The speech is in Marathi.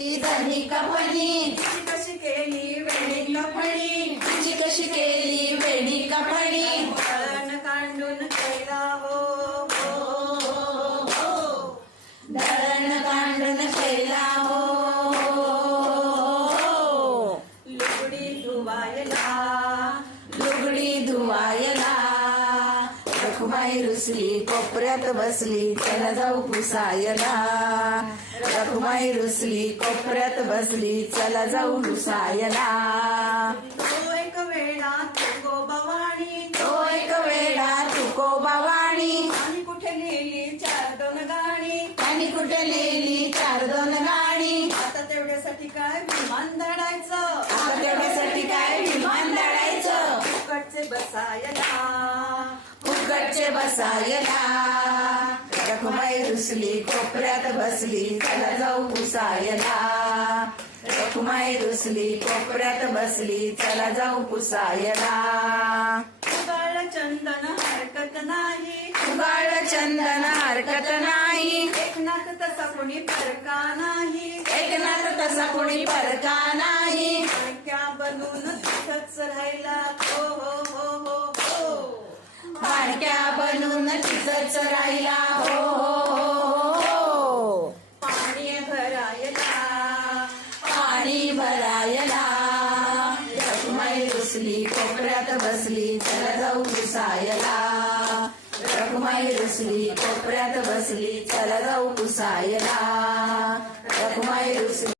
धनी कपणी तिची कशी केली वेणी कपणी, तिची कशी केली वेणी कपणी दळण कांडून केला हो हो हो, दळण कांडून केला हो लुगडी धुवायला लुगडी धुवायला रखुमाई रुसली कोपऱ्यात बसली चला जाऊ पुसायला रखुमाई रुसली कोपऱ्यात बसली चला जाऊ पुसायला तो एक वेळा तुको भवानी, तो एक वेळा तुको भवानी आणि कुठे लिहिली 4-2 गाणी, आणि कुठे लिहिली 4-2 गाणी आता तेवढ्यासाठी काय विमान दडायचं, आता तेवढ्यासाठी काय विमान दळायचं फुकटचे बसायला फुकटचे बसायला रखुमाई रुसली कोपऱ्यात बसली चला जाऊ पुसायला रखुमाई रुसली कोपऱ्यात बसली चला जाऊ पुसायला उगाळ चंदन हरकत नाही, उगाळ चंदन हरकत नाही एकनाथ तसा कोणी फरका नाही, एकनाथ तसा कोणी परका नाही मणक्या बनून तिथंच राहिला हो हो हो हो हो, पाणक्या बनून तिथंच राहिला हो हो हो पाणी भरायला पाणी भरायला रखुमाई रुसली कोपऱ्यात बसली चला जाऊ पुसायला रखुमाई रुसली कोपऱ्यात बसली चला जाऊ पुसायला रखुमाई रुसली